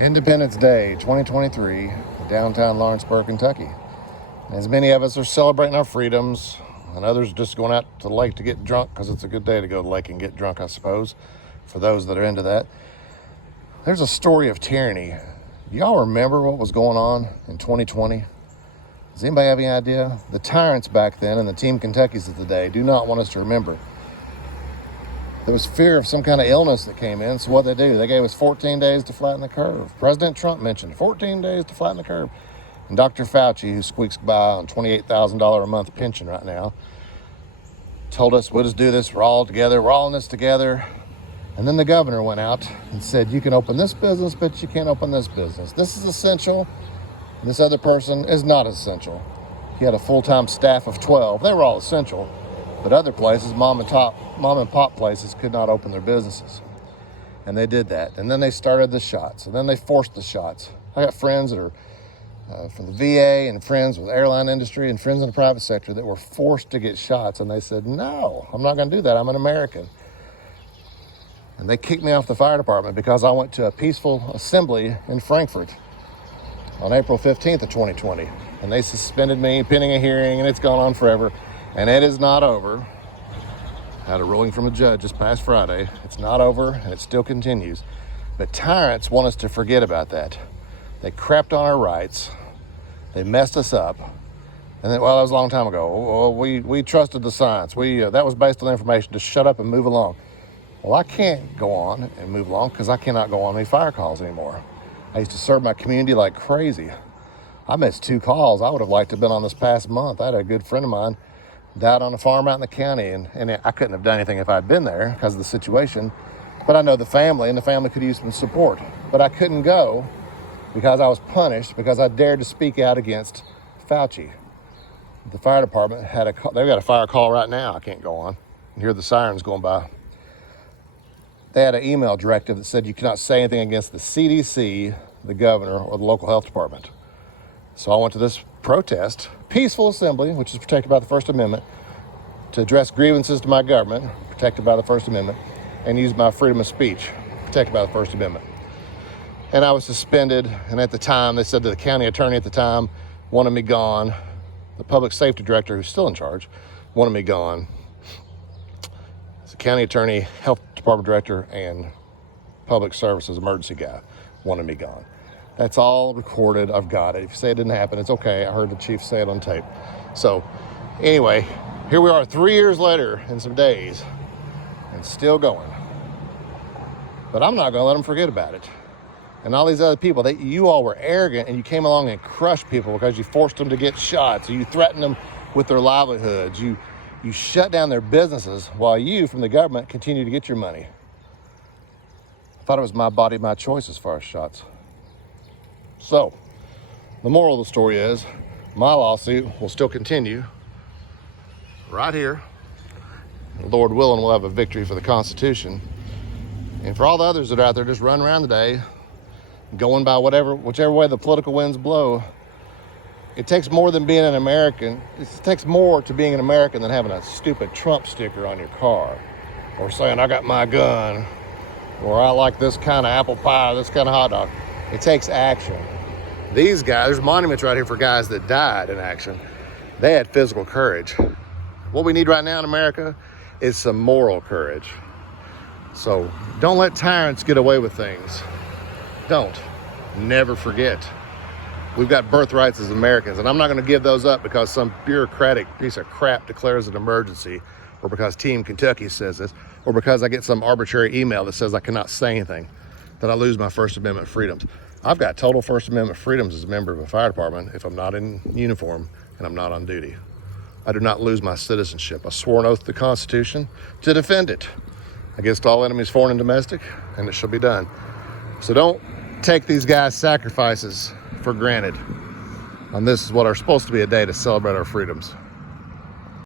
Independence Day 2023, downtown Lawrenceburg, Kentucky. As many of us are celebrating our freedoms, and others just going out to the lake to get drunk because it's a good day to go to the lake and get drunk, I suppose, for those that are into that. There's a story of tyranny. Y'all remember what was going on in 2020? Does anybody have any idea? The tyrants back then and the Team Kentuckys of today do not want us to remember. There was fear of some kind of illness that came in, so what they do, they gave us 14 days to flatten the curve. President Trump mentioned 14 days to flatten the curve. And Dr. Fauci, who squeaks by on $28,000 a month pension right now, told us, we'll just do this, we're all together, we're all in this together. And then the governor went out and said, you can open this business, but you can't open this business. This is essential, and this other person is not essential. He had a full-time staff of 12. They were all essential. But other places, mom and pop places, could not open their businesses. And they did that. And then they started the shots. And then they forced the shots. I got friends that are from the VA and friends with the airline industry and friends in the private sector that were forced to get shots. And they said, no, I'm not going to do that. I'm an American. And they kicked me off the fire department because I went to a peaceful assembly in Frankfurt on April 15th of 2020. And they suspended me pending a hearing, and it's gone on forever. And it is not over. I had a ruling from a judge this past Friday. It's not over, and it still continues. But tyrants want us to forget about that. They crapped on our rights. They messed us up. And then, well, that was a long time ago. Well, we trusted the science. That was based on information. Just shut up and move along. Well, I can't go on and move along because I cannot go on any fire calls anymore. I used to serve my community like crazy. I missed 2 calls I would have liked to have been on this past month. I had a good friend of mine died on a farm out in the county, and I couldn't have done anything if I'd been there because of the situation. But I know the family, and the family could use some support. But I couldn't go because I was punished because I dared to speak out against Fauci. The fire department had they've got a fire call right now. I can't go on. You hear the sirens going by. They had an email directive that said you cannot say anything against the CDC, the governor, or the local health department. So I went to this protest, peaceful assembly, which is protected by the First Amendment, to address grievances to my government, protected by the First Amendment, and use my freedom of speech, protected by the First Amendment. And I was suspended, and at the time, they said that the county attorney at the time wanted me gone. The public safety director, who's still in charge, wanted me gone. The county attorney, health department director, and public services emergency guy wanted me gone. That's all recorded. I've got it. If you say it didn't happen, it's okay. I heard the chief say it on tape. So anyway, here we are 3 years later and some days and still going. But I'm not going to let them forget about it. And all these other people, you all were arrogant and you came along and crushed people because you forced them to get shots, or you threatened them with their livelihoods. You shut down their businesses while you, from the government, continue to get your money. I thought it was my body, my choice as far as shots. So, the moral of the story is, my lawsuit will still continue right here. Lord willing, we'll have a victory for the Constitution. And for all the others that are out there just running around today, going by whichever way the political winds blow, it takes more than being an American. It takes more to being an American than having a stupid Trump sticker on your car, or saying, I got my gun, or I like this kind of apple pie, this kind of hot dog. It takes action. These guys, there's monuments right here for guys that died in action. They had physical courage. What we need right now in America is some moral courage. So don't let tyrants get away with things. Don't. Never forget. We've got birthrights as Americans, and I'm not going to give those up because some bureaucratic piece of crap declares an emergency, or because Team Kentucky says this, or because I get some arbitrary email that says I cannot say anything, that I lose my First Amendment freedoms. I've got total First Amendment freedoms as a member of a fire department if I'm not in uniform and I'm not on duty. I do not lose my citizenship. I swore an oath to the Constitution to defend it against all enemies, foreign and domestic, and it shall be done. So don't take these guys' sacrifices for granted. And this is what are supposed to be a day to celebrate our freedoms.